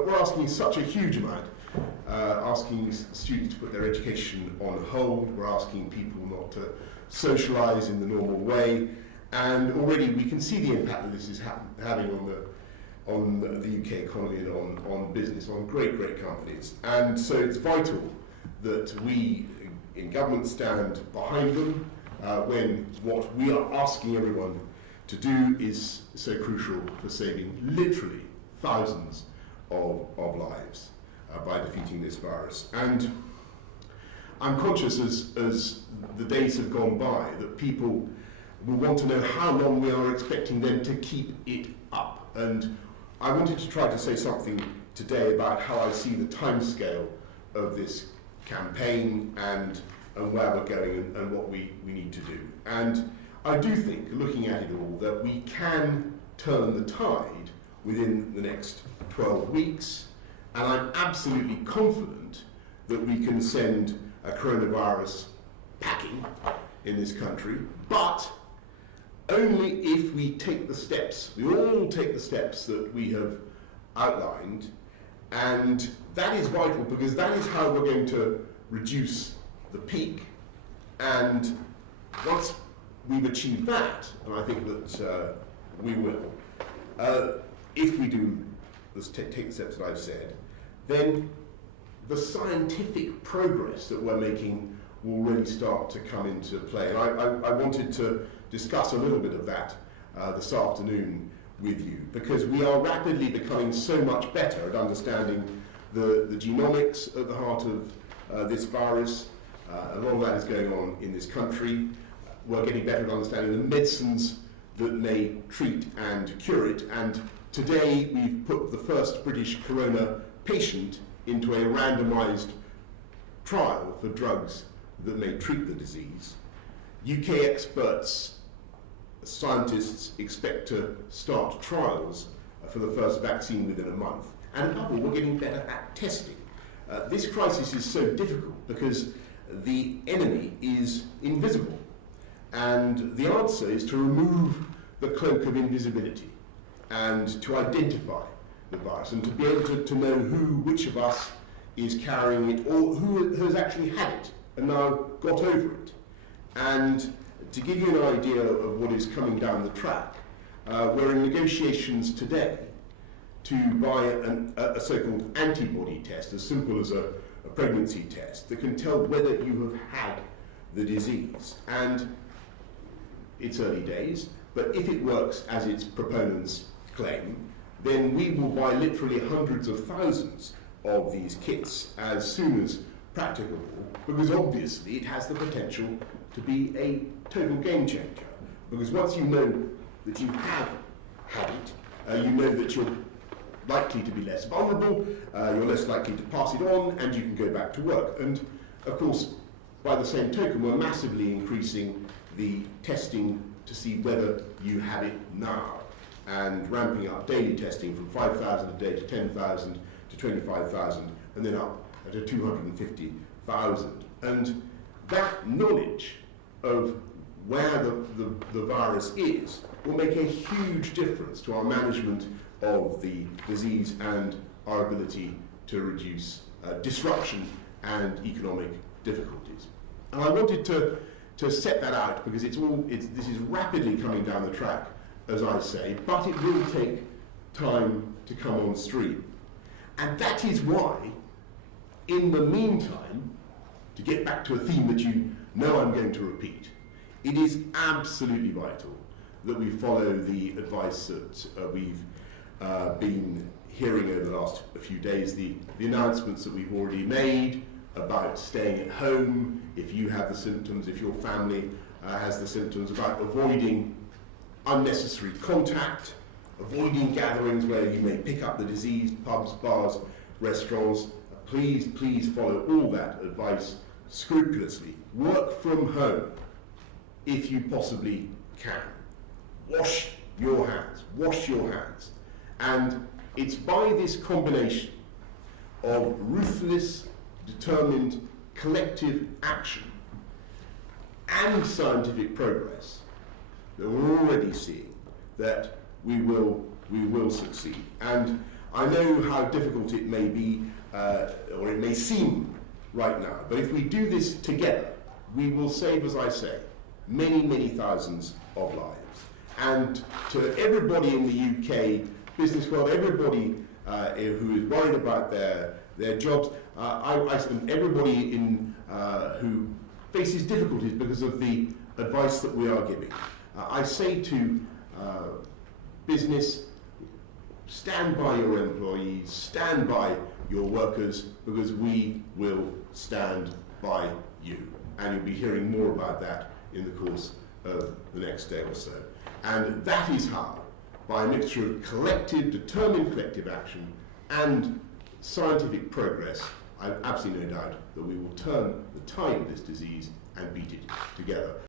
we're asking such a huge amount, asking students to put their education on hold, we're asking people not to socialise in the normal way, and already we can see the impact that this is having on the UK economy and on business, on great companies. And so it's vital that we in government stand behind them when what we are asking everyone to do is so crucial for saving literally thousands of lives by defeating this virus. And I'm conscious as the days have gone by that people will want to know how long we are expecting them to keep it up. And I wanted to try to say something today about how I see the timescale of this campaign and where we're going and what we need to do. And I do think, looking at it all, that we can turn the tide within the next 12 weeks, and I'm absolutely confident that we can send a coronavirus packing in this country, but only if we take the steps, we all take the steps that we have outlined, and that is vital because that is how we're going to reduce the peak. And once we've achieved that, and I think that we will, if we do take the steps that I've said, then the scientific progress that we're making will really start to come into play. And I wanted to discuss a little bit of that this afternoon with you, because we are rapidly becoming so much better at understanding the genomics at the heart of this virus. A lot of that is going on in this country. We're getting better at understanding the medicines that may treat and cure it. And today we've put the first British corona patient into a randomised trial for drugs that may treat the disease. UK experts, scientists expect to start trials for the first vaccine within a month. And above all, we're getting better at testing. This crisis is so difficult because the enemy is invisible. And the answer is to remove the cloak of invisibility and to identify the virus and to be able to know which of us is carrying it or who has actually had it and now got over it. And to give you an idea of what is coming down the track, we're in negotiations today to buy a so-called antibody test, as simple as a pregnancy test, that can tell whether you have had the disease. And it's early days, but if it works as its proponents claim, then we will buy literally hundreds of thousands of these kits as soon as practicable, because obviously it has the potential to be a total game changer. Because once you know that you have had it, you know that you're likely to be less vulnerable, you're less likely to pass it on, and you can go back to work. And of course, by the same token, we're massively increasing the testing to see whether you have it now, and ramping up daily testing from 5,000 a day to 10,000 to 25,000, and then up to 250,000. And that knowledge of where the virus is will make a huge difference to our management of the disease and our ability to reduce disruption and economic difficulties. And I wanted to set that out because this is rapidly coming down the track, as I say, but it will take time to come on stream. And that is why, in the meantime, to get back to a theme that you know I'm going to repeat, it is absolutely vital that we follow the advice that we've been hearing over the last few days, the announcements that we've already made about staying at home if you have the symptoms, if your family has the symptoms, about avoiding unnecessary contact, avoiding gatherings where you may pick up the disease, pubs, bars, restaurants. Please follow all that advice scrupulously. Work from home if you possibly can. Wash your hands. And it's by this combination of ruthless, determined, collective action and scientific progress that we're already seeing that we will succeed. And I know how difficult it may be, or it may seem right now, but if we do this together, we will save, as I say, many, many thousands of lives. And to everybody in the UK business world, everybody who is worried about their jobs, and everybody who faces difficulties because of the advice that we are giving, I say to business, stand by your employees, stand by your workers, because we will stand by you. And you'll be hearing more about that in the course of the next day or so. And that is how, by a mixture of determined collective action and scientific progress, I have absolutely no doubt that we will turn the tide of this disease and beat it together.